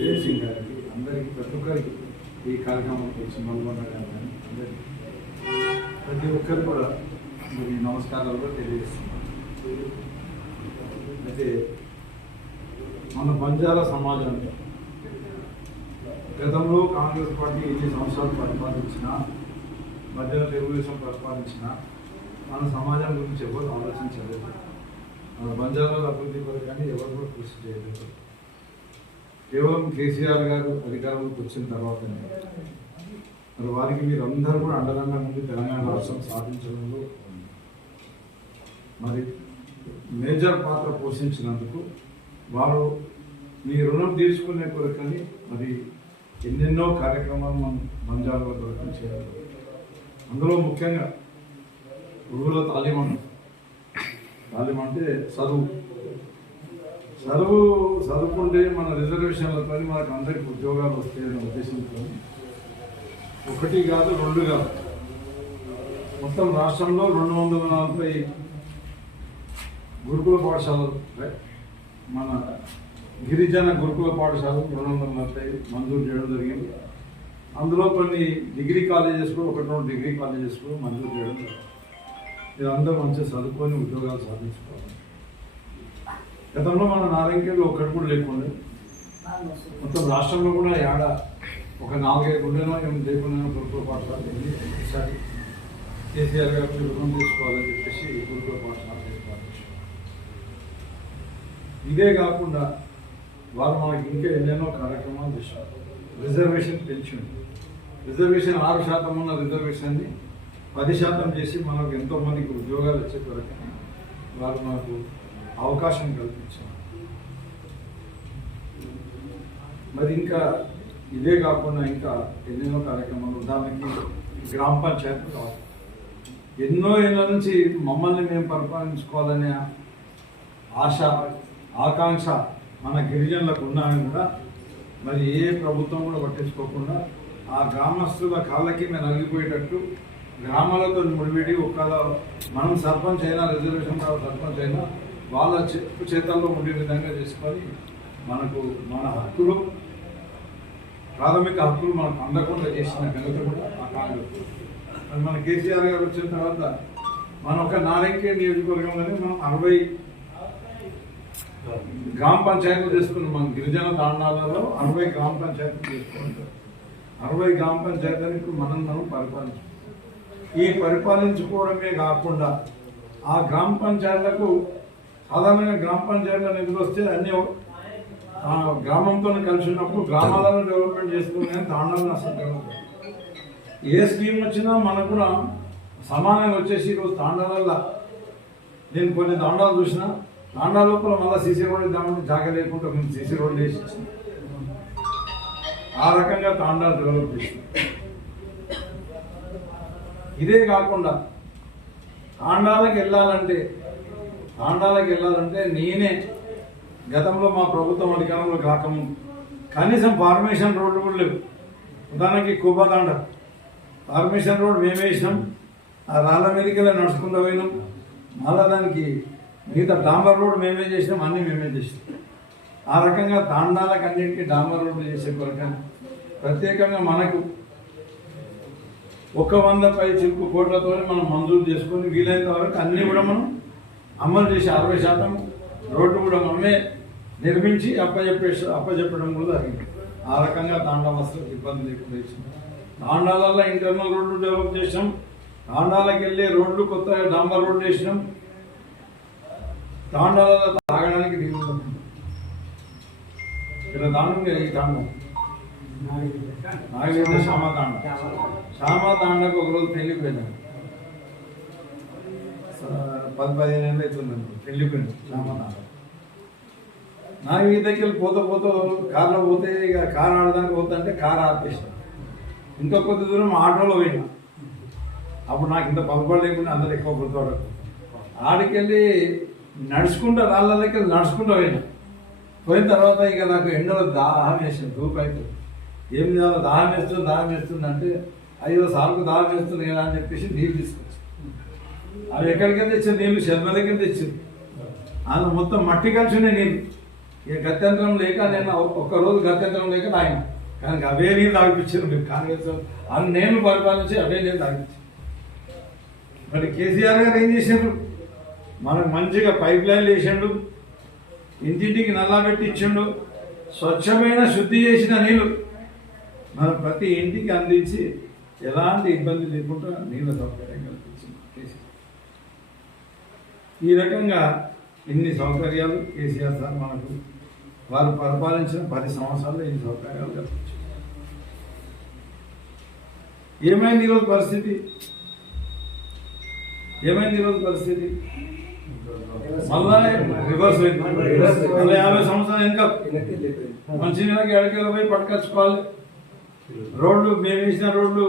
దేవ్ గారికి అందరికీ ప్రతి ఒక్కరికి ఈ కార్యక్రమానికి వచ్చి నల్గొండ గారి అందరికీ ప్రతి ఒక్కరు కూడా మీ నమస్కారాలు తెలియజేస్తున్నాను. అయితే మన బంజారా సమాజం గతంలో కాంగ్రెస్ పార్టీ ఎన్ని సంవత్సరాలు పరిపాలించినా, మధ్యలో తెలుగుదేశం పరిపాలించినా మన సమాజం గురించి ఎవరు ఆలోచించలేదు. మన బంజారాల అభివృద్ధి కొరకని ఎవరు కూడా కృషి చేయలేదు. కేవలం కేసీఆర్ గారు అధికారంలోకి వచ్చిన తర్వాతనే మరి వారికి మీరు అందరూ కూడా అండదండ నుండి తెలంగాణ రాష్ట్రం సాధించడంలో మరి మేజర్ పాత్ర పోషించినందుకు వారు మీ రుణం తీర్చుకునే కొరకని మరి ఎన్నెన్నో కార్యక్రమాలు మనం బంజారాల కొరకు చేయాలి. అందులో ముఖ్యంగా ఊళ్ళో తాలీం అంటే చదువుకుంటే మన రిజర్వేషన్లతో మనకు అందరికి ఉద్యోగాలు వస్తాయనే ఉద్దేశంతో ఒకటి కాదు, రెండు కాదు, మొత్తం రాష్ట్రంలో 240 గురుకుల పాఠశాలలు, మన గిరిజన గురుకుల పాఠశాలలు 240 మంజూరు చేయడం జరిగింది. అందులో కొన్ని డిగ్రీ కాలేజెస్ కూడా, 1-2 డిగ్రీ కాలేజెస్ కూడా మంజూరు చేయడం జరిగింది. మీరందరూ మంచిగా చదువుకొని ఉద్యోగాలు సాధించుకోవాలి. గతంలో మన నారాయణకేళ్ళు ఒక్కటి కూడా లేకుండా మొత్తం రాష్ట్రంలో కూడా ఒక 4-5 ఉండేనో ఏమి లేకుండా గురుకుల పాఠశాల ఈసారి కేసీఆర్ గారికి రుణం తీసుకోవాలని చెప్పేసి గురుకుల పాఠశాల తీసుకోవాలి. ఇదే కాకుండా వారు మనకి ఇంకా ఎన్నెన్నో కార్యక్రమాలు చేశారు. రిజర్వేషన్ పెంచింది. రిజర్వేషన్ 6% ఉన్న రిజర్వేషన్ని 10% చేసి మనకు ఎంతోమందికి ఉద్యోగాలు వచ్చే కొరకు వారు మనకు అవకాశం కల్పించారు. మరి ఇంకా ఇదే కాకుండా ఇంకా ఎన్నెన్నో కార్యక్రమాలు, ఉదాహరణకి గ్రామ పంచాయతీ కావాలి. ఎన్నో ఏళ్ళ నుంచి మమ్మల్ని మేము పరిపాలించుకోవాలనే ఆశ, ఆకాంక్ష మన గిరిజనులకు ఉన్నాయని కూడా మరి ఏ ప్రభుత్వం కూడా పట్టించుకోకుండా ఆ గ్రామస్తుల కాళ్ళకి మేము నలిగిపోయేటట్టు గ్రామాలతో ముడివిడి ఒకవేళ మనం సర్పంచ్ అయినా, రిజర్వేషన్ సర్పంచ్ అయినా వాళ్ళ చేతల్లో ఉండే విధంగా చేసుకొని మనకు మన హక్కులు, ప్రాథమిక హక్కులు మనకు అందకుండా చేసిన ఘనత కూడా ఆ కాంగ్రెస్. మన కేసీఆర్ గారు వచ్చిన తర్వాత మన ఒక నారాయణఖేడ్ నియోజకవర్గంలోనే మనం 60 గ్రామ పంచాయతీలు చేసుకున్నాం. మన గిరిజన తాండాలలో 60 గ్రామ పంచాయతీలు చేసుకుంటాం. 60 గ్రామ పంచాయతీలకు మనం పరిపాలించుకుంటాం. ఈ పరిపాలించుకోవడమే కాకుండా ఆ గ్రామ పంచాయతీలకు సాధారణంగా గ్రామ పంచాయతీల నిధులు వస్తే అన్ని గ్రామంతో కలిసి ఉన్నప్పుడు గ్రామాలను డెవలప్మెంట్ చేసుకుని తాండాలను అసలు ఏ స్కీమ్ వచ్చినా మనకు కూడా సమానంగా వచ్చేసి ఈరోజు తాండాలల్లో నేను కొన్ని తాండాలు చూసిన, తాండా లోపల మళ్ళీ సీసీ రోడ్ ఇద్దామని జాగ లేకుండా మేము సీసీ రోడ్ వేసి ఆ రకంగా తాండాలు డెవలప్ చేసినాం. ఇదే కాకుండా తాండాలకు వెళ్ళాలంటే నేనే గతంలో మా ప్రభుత్వం అధికారంలో కాకముందు కనీసం ఫార్మేషన్ రోడ్లు కూడా లేవు. ఉదాహరణకి కుబాతాండ ఫార్మేషన్ రోడ్ మేమే వేసినాం. ఆ రాళ్ళ మీదకి నడుచుకుంటూ పోయినాం. మళ్ళా దానికి మిగతా డాంబర్ రోడ్ మేమే చేసినాం, అన్నీ మేమే చేసినాం. ఆ రకంగా తాండాలకు అన్నింటికీ డాంబర్ రోడ్లు చేసే కొరకని ప్రత్యేకంగా మనకు 100 కోట్లతో మనం మంజూరు చేసుకొని వీలైనంత వరకు అన్నీ కూడా మనం అమలు చేసి 60% రోడ్డు కూడా మనమే నిర్మించి అప్పచెప్పడం కూడా జరిగింది. ఆ రకంగా తాండా వస్తువులకు ఇబ్బంది లేకుండా చేసాం. తాండాలలో ఇంటర్నల్ రోడ్లు డెవలప్ చేసాం. తాండాలకు వెళ్ళే రోడ్లు కొత్తగా డాంబర్ రోడ్లు వేసినాం. తాండాలలో తాగడానికి నీళ్ళు ఇలా దాంట్లో ఈ తాండం నాగేంద్ర శ్యామతాండకు ఒకరోజు పెళ్లికి పోయినాను. 10-15 ఏళ్ళు అవుతుందండి పెళ్లిపోయింది శ్యామతాండ. నాగేంద్రకి వెళ్ళి పోతూ కార్లో పోతే ఇక కారు ఆడడానికి పోతుంటే కారు ఆపేసాను. ఇంకా కొద్ది దూరం ఆటోలో పోయినా. అప్పుడు నాకు ఇంత పలుపడి లేకుండా అందరూ ఎక్కువ పోతాడు. ఆడికెళ్ళి నడుచుకుంటూ రాళ్ళకి నడుచుకుంటూ పోయిన తర్వాత ఇక నాకు ఎండలో దాహం వేసింది. దూపైతే ఏం చేయాలో దాహం వేస్తుంది అంటే అయ్యో సార్కు దాహం వేస్తుంది కదా అని చెప్పేసి నీళ్ళు తీసుకొచ్చి అవి ఎక్కడికైనా తెచ్చారు నీళ్ళు శర్మ దగ్గర తెచ్చింది. అందులో మొత్తం మట్టి కలిసి ఉన్నాయి నీళ్ళు. ఇక గత్యంతరం లేక నేను ఒక్కరోజు గత్యంతరం లేక తాగిన, కానీ అవే నీళ్ళు తాగిపించారు మీరు కాంగ్రెస్ అన్ని నేను పరిపాలించి అవే నీళ్ళు తాగిపించారు. మరి కేసీఆర్ గారు ఏం చేశారు? మనకు మంచిగా పైప్ లైన్లు వేసిండు, ఇంటింటికి నల్లా పెట్టి ఇచ్చిండు, స్వచ్ఛమైన శుద్ధి చేసిన నీళ్ళు మనం ప్రతి ఇంటికి అందించి ఎలాంటి ఇబ్బంది లేకుండా నీళ్ళ సౌకర్యం కల్పించింది కేసీఆర్. ఈ రకంగా ఇన్ని సౌకర్యాలు కేసీఆర్ సార్ మనకు వారు పరిపాలించిన 10 సంవత్సరాల్లో ఇన్ని సౌకర్యాలు కల్పించారు. ఏమైంది ఈరోజు పరిస్థితి? ఏమైంది ఈరోజు పరిస్థితి? మళ్ళా రివర్స్ అయింది. మళ్ళీ 50 సంవత్సరాలు ఇంకా మంచినీళ్ళకి ఎడకెళ్ళి పోయి పట్టుకొచ్చుకోవాలి. రోడ్లు మేము వేసిన రోడ్లు